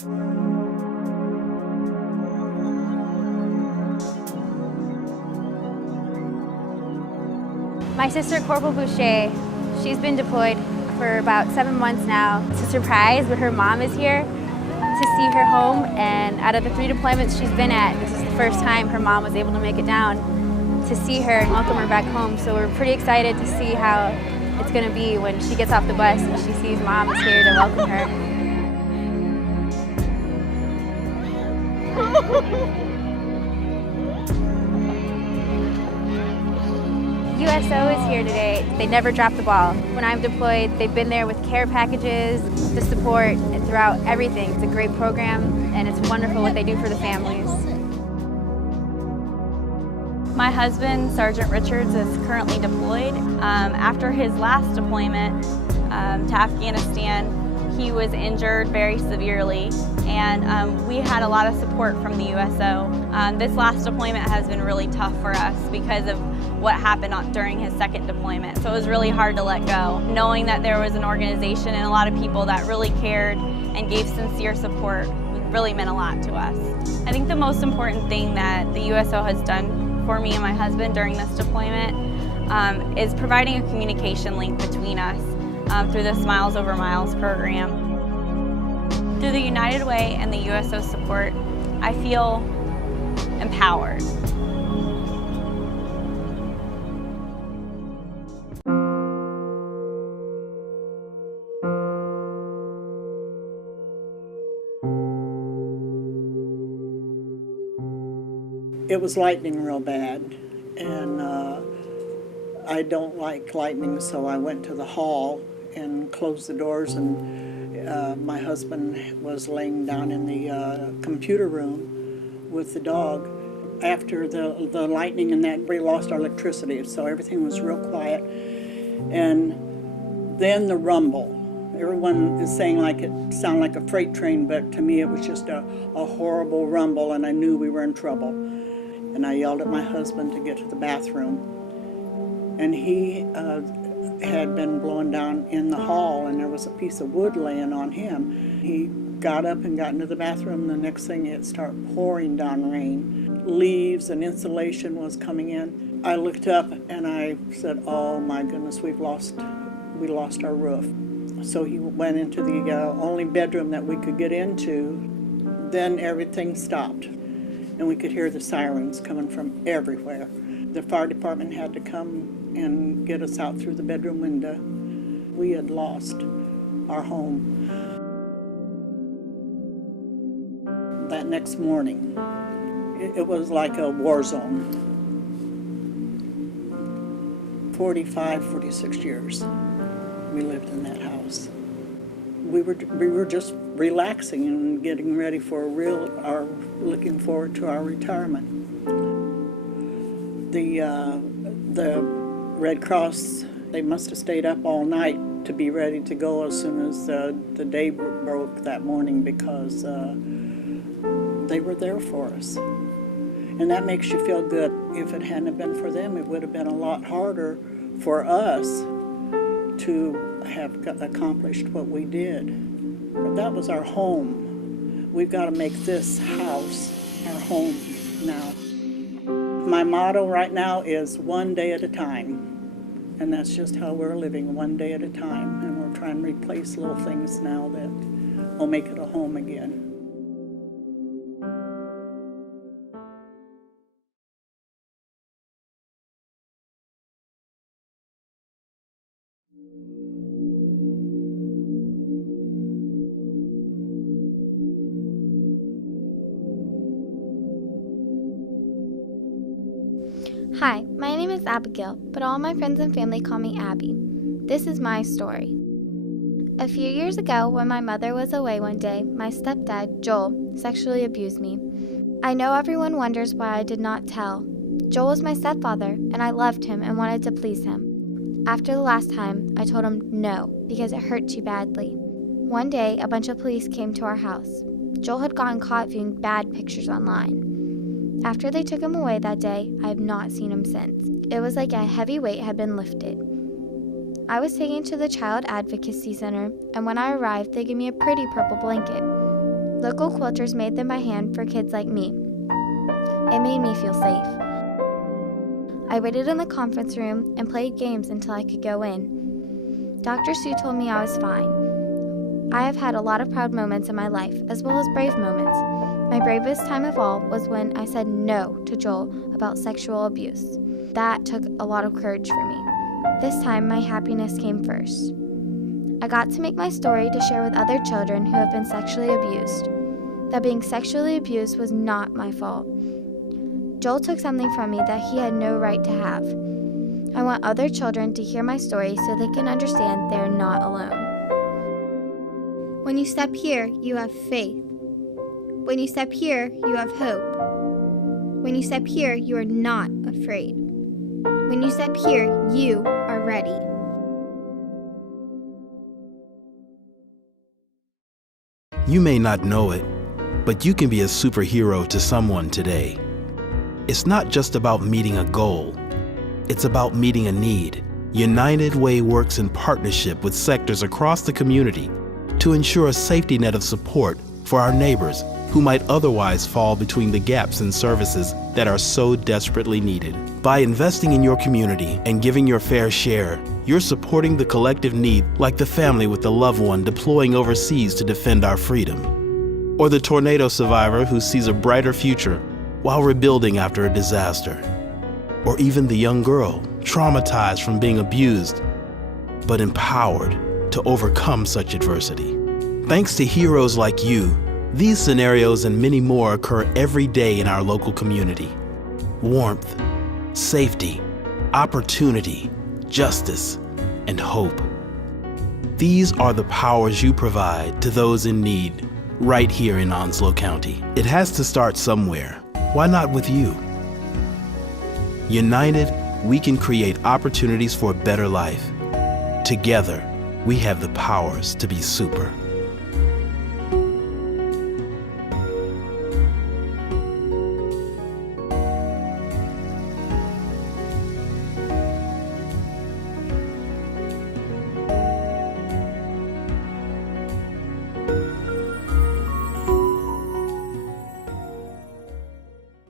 My sister, Corporal Boucher, she's been deployed for about 7 months now. It's a surprise, but her mom is here to see her home, and out of the 3 deployments she's been at, this is the first time her mom was able to make it down to see her and welcome her back home. So we're pretty excited to see how it's going to be when she gets off the bus and she sees mom is here to welcome her. USO is here today. They never drop the ball. When I'm deployed, they've been there with care packages, the support, and throughout everything. It's a great program, and it's wonderful what they do for the families. My husband, Sergeant Richards, is currently deployed. After his last deployment to Afghanistan, he was injured very severely, and we had a lot of support from the USO. This last deployment has been really tough for us because of what happened during his second deployment. So it was really hard to let go. Knowing that there was an organization and a lot of people that really cared and gave sincere support really meant a lot to us. I think the most important thing that the USO has done for me and my husband during this deployment is providing a communication link between us through the Smiles Over Miles program. Through the United Way and the USO support, I feel empowered. It was lightning real bad, and I don't like lightning, so I went to the hall and closed the doors, and my husband was laying down in the computer room with the dog. After the lightning and that, we lost our electricity, so everything was real quiet. And then the rumble. Everyone is saying like it sounded like a freight train, but to me it was just a horrible rumble, and I knew we were in trouble. And I yelled at my husband to get to the bathroom. And he had been blown down in the hall, and there was a piece of wood laying on him. He got up and got into the bathroom. The next thing, it started pouring down rain. Leaves and insulation was coming in. I looked up and I said, "Oh my goodness, we lost our roof." So he went into the only bedroom that we could get into. Then everything stopped, and we could hear the sirens coming from everywhere. The fire department had to come and get us out through the bedroom window. We had lost our home. That next morning, it was like a war zone. 46 years we lived in that house. We were just relaxing and getting ready for looking forward to our retirement. The Red Cross, they must have stayed up all night to be ready to go as soon as the day broke that morning, because they were there for us. And that makes you feel good. If it hadn't been for them, it would have been a lot harder for us to have accomplished what we did. But that was our home. We've got to make this house our home now. My motto right now is one day at a time. And that's just how we're living, one day at a time. And we're trying to replace little things now that will make it a home again. Hi, my name is Abigail, but all my friends and family call me Abby. This is my story. A few years ago, when my mother was away one day, my stepdad, Joel, sexually abused me. I know everyone wonders why I did not tell. Joel was my stepfather, and I loved him and wanted to please him. After the last time, I told him no, because it hurt too badly. One day, a bunch of police came to our house. Joel had gotten caught viewing bad pictures online. After they took him away that day, I have not seen him since. It was like a heavy weight had been lifted. I was taken to the Child Advocacy Center, and when I arrived, they gave me a pretty purple blanket. Local quilters made them by hand for kids like me. It made me feel safe. I waited in the conference room and played games until I could go in. Dr. Sue told me I was fine. I have had a lot of proud moments in my life, as well as brave moments. My bravest time of all was when I said no to Joel about sexual abuse. That took a lot of courage for me. This time, my happiness came first. I got to make my story to share with other children who have been sexually abused. That being sexually abused was not my fault. Joel took something from me that he had no right to have. I want other children to hear my story so they can understand they are not alone. When you step here, you have faith. When you step here, you have hope. When you step here, you are not afraid. When you step here, you are ready. You may not know it, but you can be a superhero to someone today. It's not just about meeting a goal. It's about meeting a need. United Way works in partnership with sectors across the community to ensure a safety net of support for our neighbors who might otherwise fall between the gaps in services that are so desperately needed. By investing in your community and giving your fair share, you're supporting the collective need, like the family with a loved one deploying overseas to defend our freedom, or the tornado survivor who sees a brighter future while rebuilding after a disaster, or even the young girl traumatized from being abused but empowered to overcome such adversity. Thanks to heroes like you, these scenarios and many more occur every day in our local community. Warmth, safety, opportunity, justice, and hope. These are the powers you provide to those in need right here in Onslow County. It has to start somewhere. Why not with you? United, we can create opportunities for a better life. Together, we have the powers to be super.